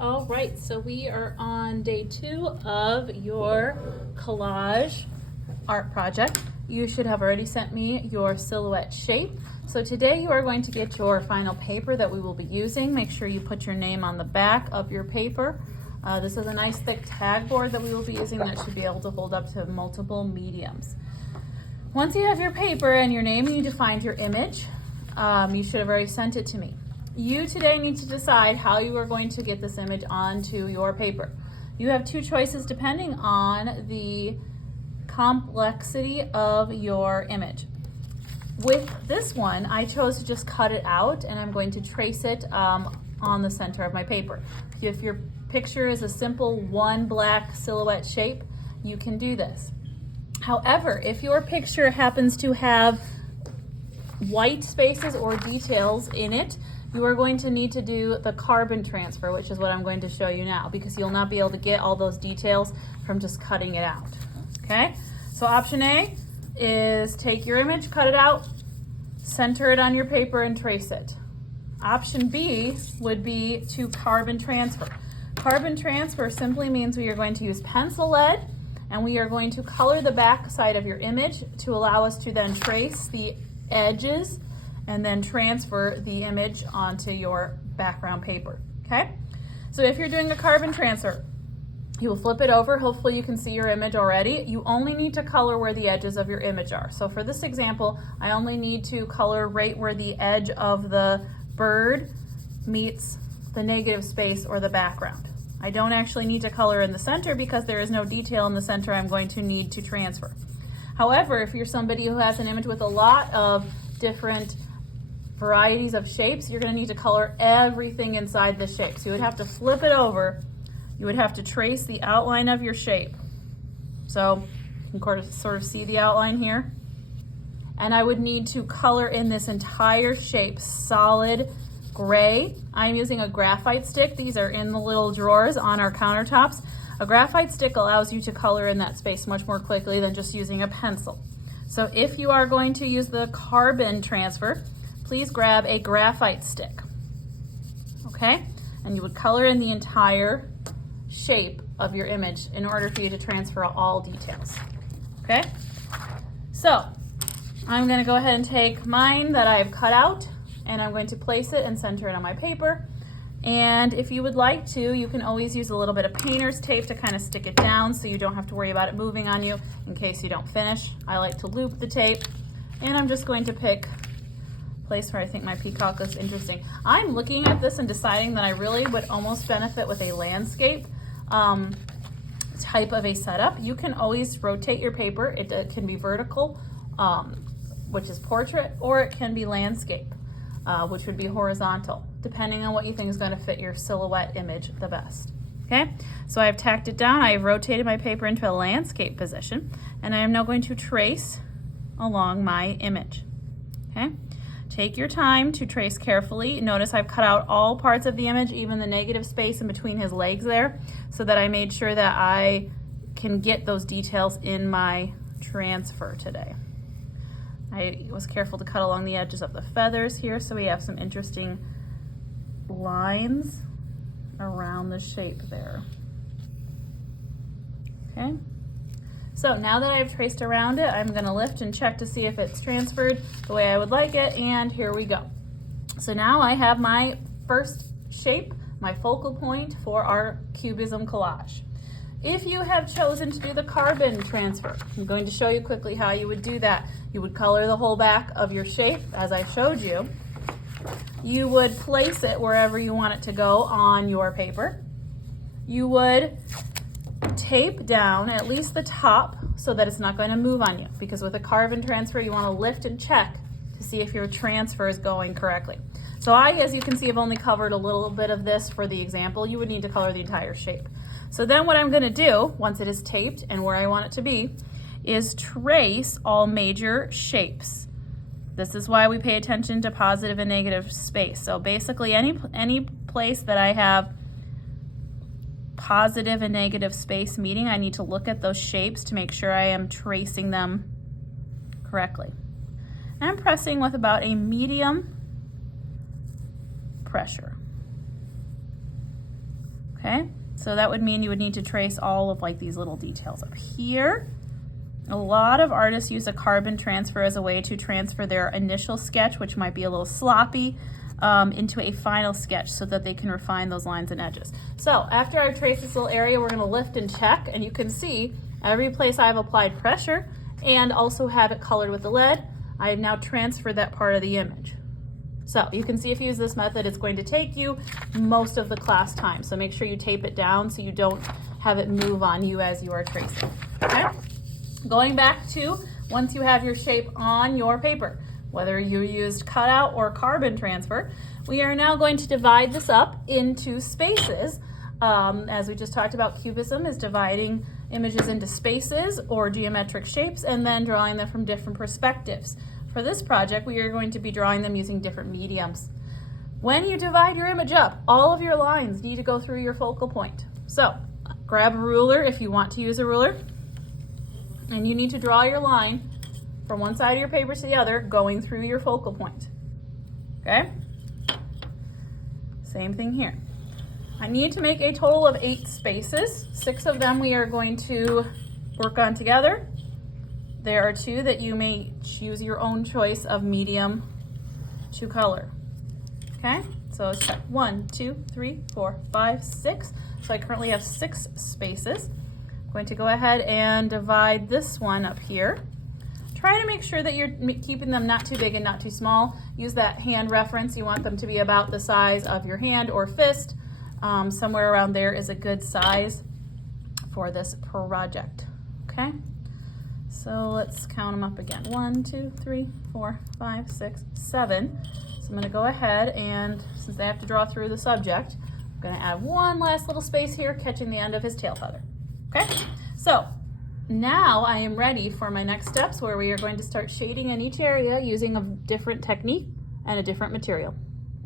All right, so we are on day 2 of your collage art project. You should have already sent me your silhouette shape. So today you are going to get your final paper that we will be using. Make sure you put your name on the back of your paper. This is a nice thick tag board that we will be using that should be able to hold up to multiple mediums. Once you have your paper and your name, you need to find your image. You should have already sent it to me. You today need to decide how you are going to get this image onto your paper. You have 2 choices depending on the complexity of your image. With this one, I chose to just cut it out and I'm going to trace it on the center of my paper. If your picture is a simple one black silhouette shape, you can do this. However, if your picture happens to have white spaces or details in it, you are going to need to do the carbon transfer, which is what I'm going to show you now, because you'll not be able to get all those details from just cutting it out. Okay, so option A is take your image, cut it out, center it on your paper and trace it. Option B would be to carbon transfer. Carbon transfer simply means we are going to use pencil lead and we are going to color the back side of your image to allow us to then trace the edges and then transfer the image onto your background paper, okay? So if you're doing a carbon transfer, you will flip it over. Hopefully you can see your image already. You only need to color where the edges of your image are. So for this example, I only need to color right where the edge of the bird meets the negative space or the background. I don't actually need to color in the center because there is no detail in the center I'm going to need to transfer. However, if you're somebody who has an image with a lot of different varieties of shapes, you're going to need to color everything inside the shape. So you would have to flip it over. You would have to trace the outline of your shape. So you can sort of see the outline here. And I would need to color in this entire shape solid gray. I'm using a graphite stick. These are in the little drawers on our countertops. A graphite stick allows you to color in that space much more quickly than just using a pencil. So if you are going to use the carbon transfer, please grab a graphite stick, okay? And you would color in the entire shape of your image in order for you to transfer all details, okay? So I'm gonna go ahead and take mine that I've cut out and I'm going to place it and center it on my paper. And if you would like to, you can always use a little bit of painter's tape to kind of stick it down so you don't have to worry about it moving on you in case you don't finish. I like to loop the tape and I'm just going to pick place where I think my peacock looks interesting. I'm looking at this and deciding that I really would almost benefit with a landscape type of a setup. You can always rotate your paper. It can be vertical, which is portrait, or it can be landscape, which would be horizontal, depending on what you think is going to fit your silhouette image the best. Okay, so I've tacked it down. I've rotated my paper into a landscape position, and I am now going to trace along my image. Okay. Take your time to trace carefully. Notice I've cut out all parts of the image, even the negative space in between his legs there, so that I made sure that I can get those details in my transfer today. I was careful to cut along the edges of the feathers here, so we have some interesting lines around the shape there. Okay. So now that I've traced around it, I'm going to lift and check to see if it's transferred the way I would like it, and here we go. So now I have my first shape, my focal point for our Cubism collage. If you have chosen to do the carbon transfer, I'm going to show you quickly how you would do that. You would color the whole back of your shape as I showed you. You would place it wherever you want it to go on your paper. You would tape down at least the top so that it's not going to move on you, because with a carbon transfer you want to lift and check to see if your transfer is going correctly. So as you can see, I've only covered a little bit of this for the example. You would need to color the entire shape. So then what I'm going to do, once it is taped and where I want it to be, is trace all major shapes. This is why we pay attention to positive and negative space. So basically any place that I have positive and negative space meeting, I need to look at those shapes to make sure I am tracing them correctly. And I'm pressing with about a medium pressure. Okay, so that would mean you would need to trace all of like these little details up here. A lot of artists use a carbon transfer as a way to transfer their initial sketch, which might be a little sloppy, into a final sketch so that they can refine those lines and edges. So after I've traced this little area, we're going to lift and check, and you can see every place I've applied pressure and also have it colored with the lead, I have now transferred that part of the image. So you can see if you use this method, it's going to take you most of the class time. So make sure you tape it down so you don't have it move on you as you are tracing. Okay? Going back to once you have your shape on your paper, whether you used cutout or carbon transfer, we are now going to divide this up into spaces. As we just talked about, Cubism is dividing images into spaces or geometric shapes and then drawing them from different perspectives. For this project, we are going to be drawing them using different mediums. When you divide your image up, all of your lines need to go through your focal point. So grab a ruler if you want to use a ruler, and you need to draw your line from one side of your paper to the other, going through your focal point. Okay? Same thing here. I need to make a total of 8 spaces. 6 of them we are going to work on together. There are 2 that you may choose your own choice of medium to color. Okay? So let's check 1, 2, 3, 4, 5, 6. So I currently have 6 spaces. I'm going to go ahead and divide this one up here. Try to make sure that you're keeping them not too big and not too small. Use that hand reference. You want them to be about the size of your hand or fist. Somewhere around there is a good size for this project. Okay? So let's count them up again. 1, 2, 3, 4, 5, 6, 7. So I'm going to go ahead and, since I have to draw through the subject, I'm going to add one last little space here, catching the end of his tail feather. Okay? So now I am ready for my next steps, where we are going to start shading in each area using a different technique and a different material.